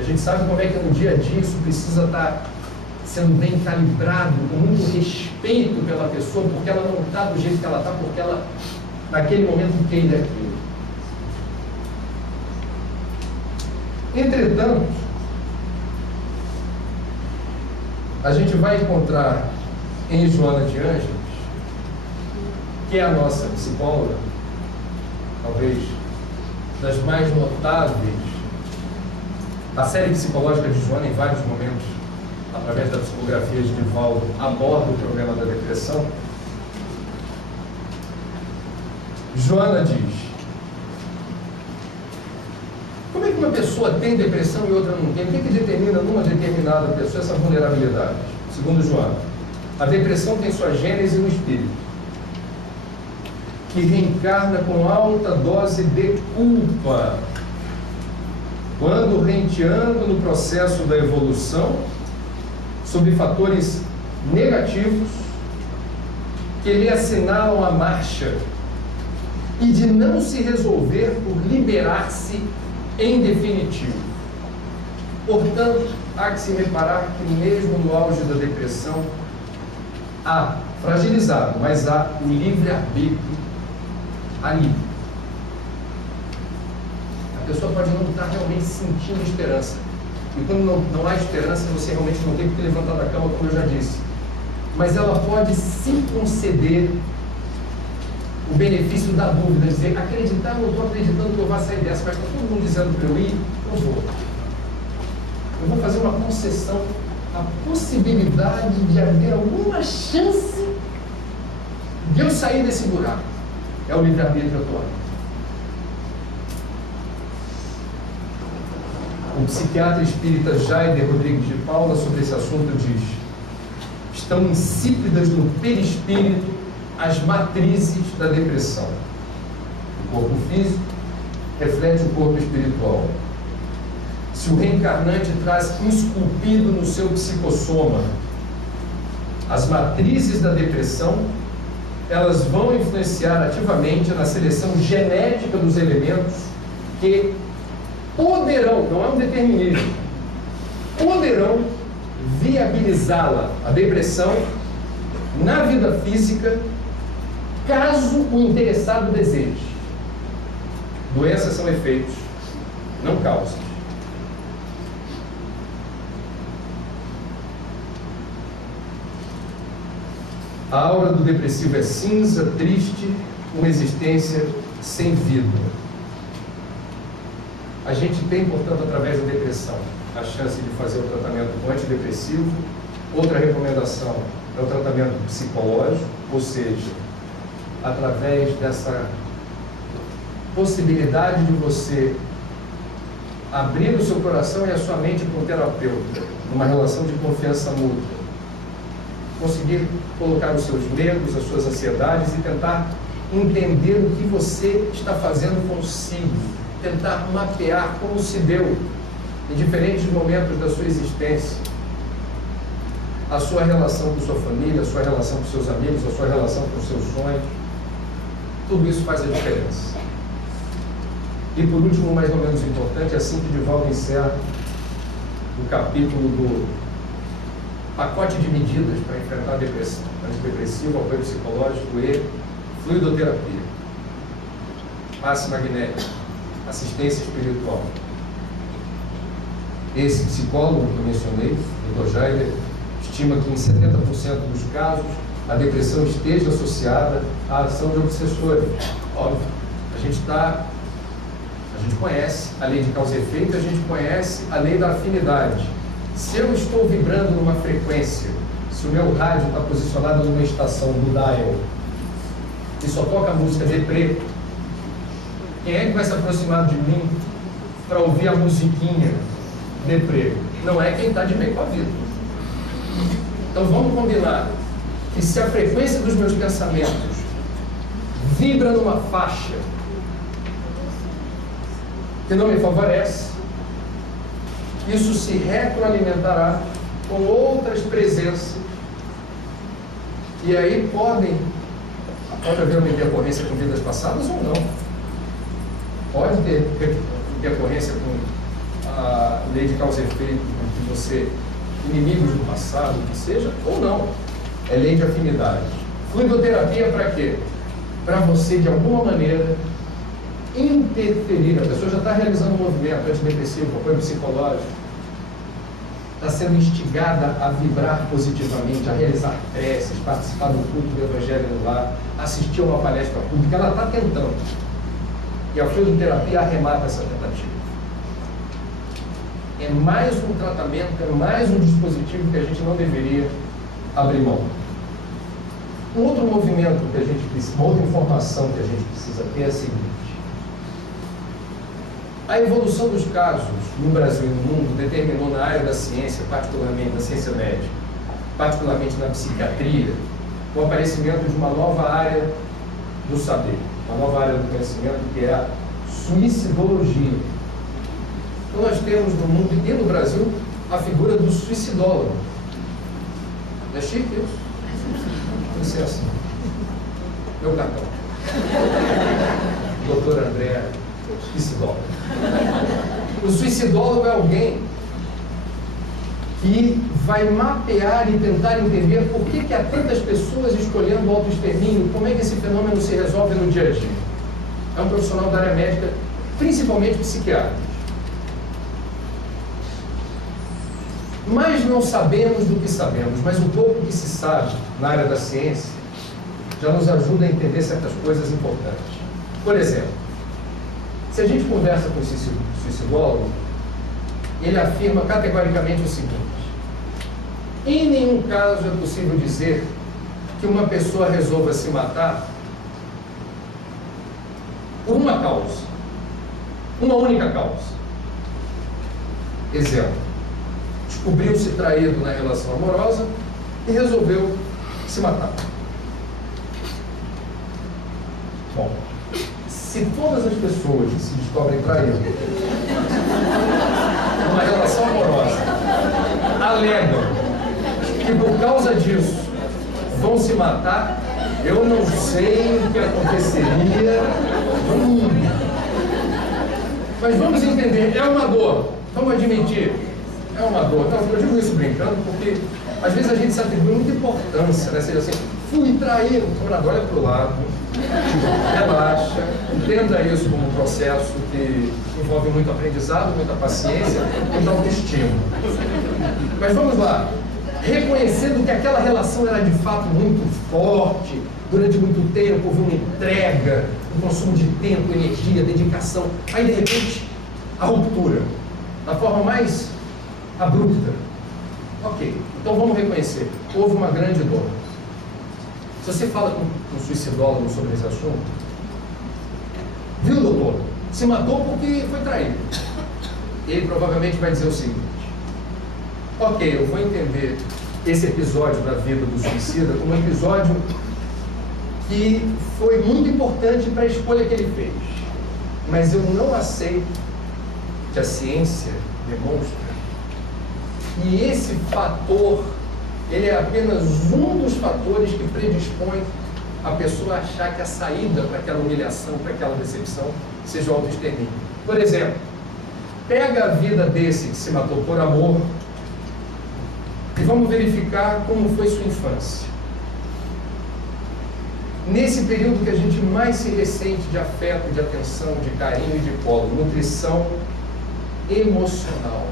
A gente sabe como é que no dia a dia isso precisa estar sendo bem calibrado, com muito respeito pela pessoa, porque ela não está do jeito que ela está, porque ela, naquele momento, queira aquilo. Entretanto, a gente vai encontrar em Joana de Ângeles, que é a nossa psicóloga, talvez das mais notáveis, a série psicológica de Joana, em vários momentos, através da psicografia de Divaldo, aborda o problema da depressão. Joana diz: como é que uma pessoa tem depressão e outra não tem? O que determina numa determinada pessoa essa vulnerabilidade? Segundo Joana, a depressão tem sua gênese no espírito, que reencarna com alta dose de culpa, quando renteando no processo da evolução, sobre fatores negativos que lhe assinalam a marcha, e de não se resolver por liberar-se em definitivo. Portanto, há que se reparar que mesmo no auge da depressão há, fragilizado, mas há o livre-arbítrio ali. A pessoa pode não estar realmente sentindo esperança. E quando não há esperança, você realmente não tem que levantar da cama, como eu já disse. Mas ela pode se conceder o benefício da dúvida, dizer: acreditar, não estou acreditando que eu vá sair dessa, mas está todo mundo dizendo para eu ir, eu vou. Eu vou fazer uma concessão à possibilidade de haver alguma chance de eu sair desse buraco. É o livre-arbítrio atual. O psiquiatra espírita Jaider Rodrigues de Paula, sobre esse assunto, diz: estão insípidas no perispírito as matrizes da depressão. O corpo físico reflete o corpo espiritual. Se o reencarnante traz esculpido no seu psicossoma as matrizes da depressão, elas vão influenciar ativamente na seleção genética dos elementos que poderão, não é um determinismo, poderão viabilizá-la, a depressão, na vida física, caso o interessado deseje. Doenças são efeitos, não causas. A aura do depressivo é cinza, triste, uma existência sem vida. A gente tem, portanto, através da depressão, a chance de fazer o tratamento antidepressivo. Outra recomendação é o tratamento psicológico, ou seja, através dessa possibilidade de você abrir o seu coração e a sua mente para um terapeuta, numa relação de confiança mútua, conseguir colocar os seus medos, as suas ansiedades e tentar entender o que você está fazendo consigo, tentar mapear como se deu em diferentes momentos da sua existência a sua relação com sua família, a sua relação com seus amigos, a sua relação com os seus sonhos. Tudo isso faz a diferença. E por último, mais ou menos importante, assim que Divaldo encerra o capítulo do pacote de medidas para enfrentar a depressão, antidepressivo, apoio psicológico e fluidoterapia, passe magnético, assistência espiritual. Esse psicólogo que eu mencionei, Dr. Jaider, estima que em 70% dos casos a depressão esteja associada à ação de obsessores. Óbvio, a gente conhece a lei de causa e efeito, a gente conhece a lei da afinidade. Se eu estou vibrando numa frequência, se o meu rádio está posicionado numa estação do dial e só toca a música deprê, quem é que vai se aproximar de mim para ouvir a musiquinha deprê? Não é quem está de bem com a vida. Então vamos combinar que se a frequência dos meus pensamentos vibra numa faixa que não me favorece, isso se retroalimentará com outras presenças, e aí pode haver uma intercorrência com vidas passadas ou não. Pode ter intercorrência com lei de causa e efeito, que você, inimigos do passado, que seja, ou não. É lei de afinidade. Fluidoterapia para quê? Para você, de alguma maneira, interferir. A pessoa já está realizando um movimento antidepressivo, apoio psicológico, está sendo instigada a vibrar positivamente, a realizar preces, participar do culto do Evangelho no lar, assistir a uma palestra pública. Ela está tentando. E a fluidoterapia arremata essa tentativa. É mais um tratamento, é mais um dispositivo que a gente não deveria abrir mão. Um outro movimento que a gente precisa, uma outra informação que a gente precisa ter é a seguinte: a evolução dos casos no Brasil e no mundo determinou na área da ciência, particularmente na ciência médica, particularmente na psiquiatria, o aparecimento de uma nova área do saber, uma nova área do conhecimento, que é a suicidologia. Então nós temos no mundo e no Brasil a figura do suicidólogo. É chique isso? Com licença. Meu cartão. Doutor André, suicidólogo. O suicidólogo é alguém que vai mapear e tentar entender por que há tantas pessoas escolhendo o autoextermínio, como é que esse fenômeno se resolve no dia a dia. É um profissional da área médica, principalmente psiquiatra. Mas não sabemos do que sabemos, mas o pouco que se sabe na área da ciência já nos ajuda a entender certas coisas importantes. Por exemplo, se a gente conversa com o suicidólogo, ele afirma categoricamente o seguinte: em nenhum caso é possível dizer que uma pessoa resolva se matar por uma causa, uma única causa. Exemplo: descobriu-se traído na relação amorosa e resolveu se matar. Bom, se todas as pessoas que se descobrem traídas numa relação amorosa alegam que por causa disso vão se matar, eu não sei o que aconteceria no mundo. Mas vamos entender, é uma dor, vamos admitir, é uma dor. Então, eu digo isso brincando porque às vezes a gente se atribui muita importância, né? Seja assim, fui traído, olha para o lado, relaxa, entenda isso como um processo que envolve muito aprendizado, muita paciência e muita autoestima. Mas vamos lá, reconhecendo que aquela relação era de fato muito forte, durante muito tempo houve uma entrega, um consumo de tempo, energia, dedicação, aí de repente a ruptura, da forma mais abrupta. Ok, então vamos reconhecer, houve uma grande dor. Se você fala com um suicidólogo sobre esse assunto, viu, doutor, se matou porque foi traído. Ele provavelmente vai dizer o seguinte: ok, eu vou entender esse episódio da vida do suicida como um episódio que foi muito importante para a escolha que ele fez, mas eu não aceito que a ciência demonstra que esse fator, ele é apenas um dos fatores que predispõe a pessoa a achar que a saída para aquela humilhação, para aquela decepção, seja o autoextermínio. Por exemplo, pega a vida desse que se matou por amor e vamos verificar como foi sua infância. Nesse período que a gente mais se ressente de afeto, de atenção, de carinho e de colo, nutrição emocional,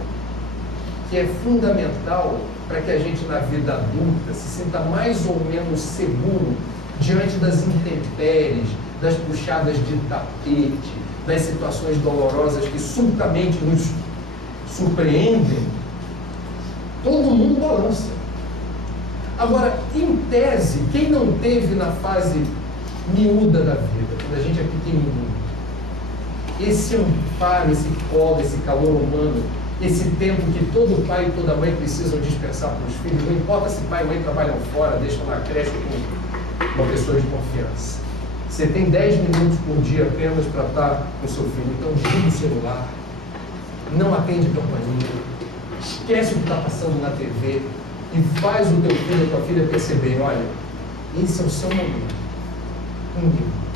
que é fundamental para que a gente na vida adulta se sinta mais ou menos seguro diante das intempéries, das puxadas de tapete, das situações dolorosas que subitamente nos surpreendem. Todo mundo balança. Agora, em tese, quem não teve na fase miúda da vida, quando a gente é pequenininho, esse amparo, esse colo, esse calor humano, esse tempo que todo pai e toda mãe precisam dispensar para os filhos, não importa se pai e mãe trabalham fora, deixam na creche com uma pessoa de confiança. Você tem 10 minutos por dia apenas para estar com seu filho, então desliga o celular, não atende campainha, esquece o que está passando na TV e faz o teu filho, a tua filha perceberem: olha, esse é o seu momento, comigo.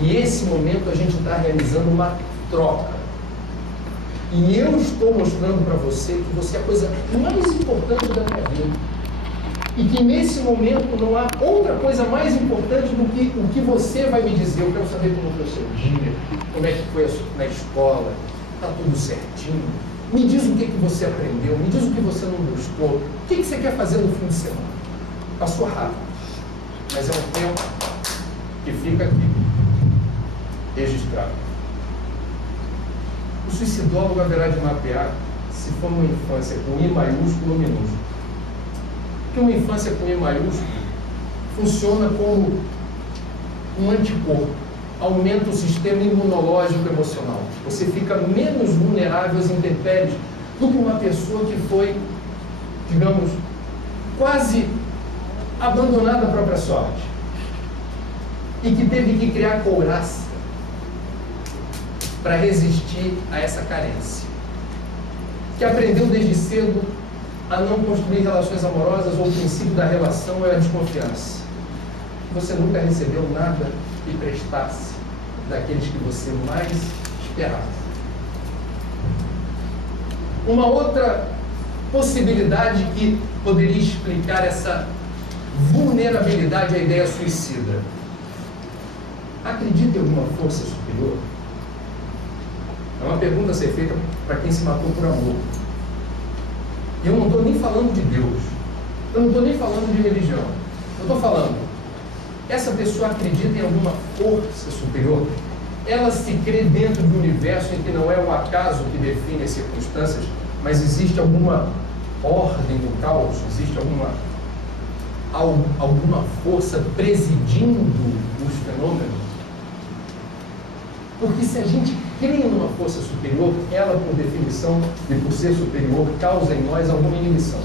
E esse momento a gente está realizando uma troca. E eu estou mostrando para você que você é a coisa mais importante da minha vida. E que nesse momento não há outra coisa mais importante do que o que você vai me dizer. Eu quero saber como foi o seu dia, como é que foi na escola, está tudo certinho. Me diz o que você aprendeu, me diz o que você não gostou, o que você quer fazer no fim de semana. Passou rápido, mas é um tempo que fica aqui, registrado. O suicidólogo haverá de mapear se for uma infância com I maiúsculo ou minúsculo. Porque uma infância com I maiúsculo funciona como um anticorpo, aumenta o sistema imunológico emocional. Você fica menos vulnerável às intempéries do que uma pessoa que foi, digamos, quase abandonada à própria sorte e que teve que criar couraça para resistir a essa carência, que aprendeu desde cedo a não construir relações amorosas, ou o princípio da relação é a desconfiança. Você nunca recebeu nada que prestasse daqueles que você mais esperava. Uma outra possibilidade que poderia explicar essa vulnerabilidade à ideia suicida. Acredita em alguma força superior? É uma pergunta a ser feita para quem se matou por amor. E eu não estou nem falando de Deus. Eu não estou nem falando de religião. Eu estou falando, essa pessoa acredita em alguma força superior? Ela se crê dentro de um universo em que não é o acaso que define as circunstâncias, mas existe alguma ordem no caos, existe alguma força presidindo os fenômenos? Porque se a gente crê numa força superior, ela, por definição, e por ser superior, causa em nós alguma inibição.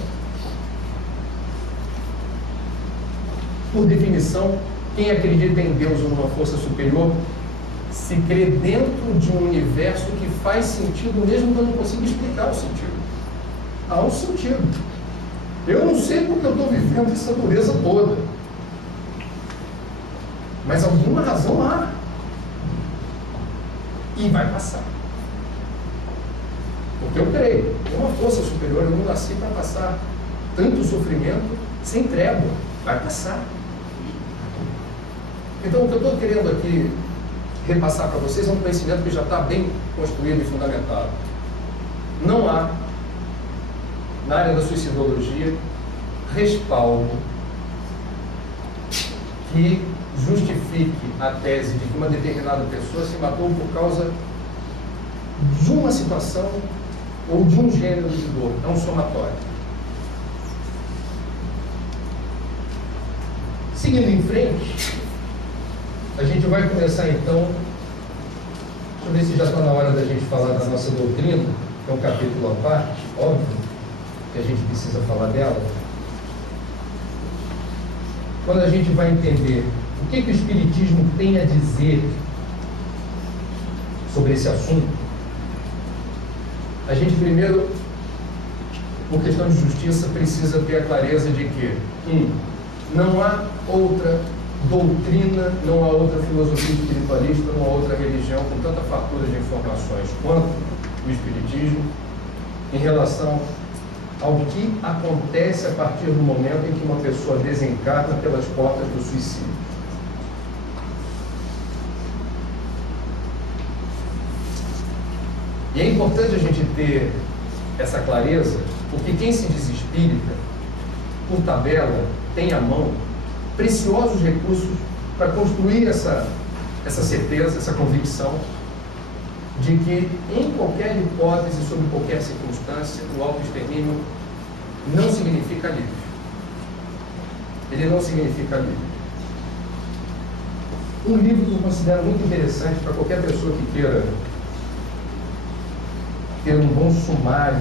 Por definição, quem acredita em Deus ou numa força superior, se crê dentro de um universo que faz sentido, mesmo que eu não consiga explicar o sentido. Há um sentido. Eu não sei porque eu estou vivendo essa dureza toda. Mas alguma razão há. E vai passar. Porque eu creio, é uma força superior, eu não nasci para passar tanto sofrimento sem trégua. Vai passar. Então, o que eu estou querendo aqui repassar para vocês é um conhecimento que já está bem construído e fundamentado. Não há, na área da suicidologia, respaldo que justifique a tese de que uma determinada pessoa se matou por causa de uma situação ou de um gênero de dor. É um somatório. Seguindo em frente, a gente vai começar então, deixa eu ver se já está na hora da gente falar da nossa doutrina, que é um capítulo à parte, óbvio, que a gente precisa falar dela. Quando a gente vai entender o que o Espiritismo tem a dizer sobre esse assunto, a gente primeiro, por questão de justiça, precisa ter a clareza de que, não há outra doutrina, não há outra filosofia espiritualista, não há outra religião com tanta fartura de informações quanto o Espiritismo em relação ao que acontece a partir do momento em que uma pessoa desencarna pelas portas do suicídio. E é importante a gente ter essa clareza, porque quem se diz espírita, por tabela, tem à mão preciosos recursos para construir essa certeza, essa convicção de que, em qualquer hipótese, sob qualquer circunstância, o autoextermínio não significa alívio. Ele não significa alívio. Um livro que eu considero muito interessante para qualquer pessoa que queira ter um bom sumário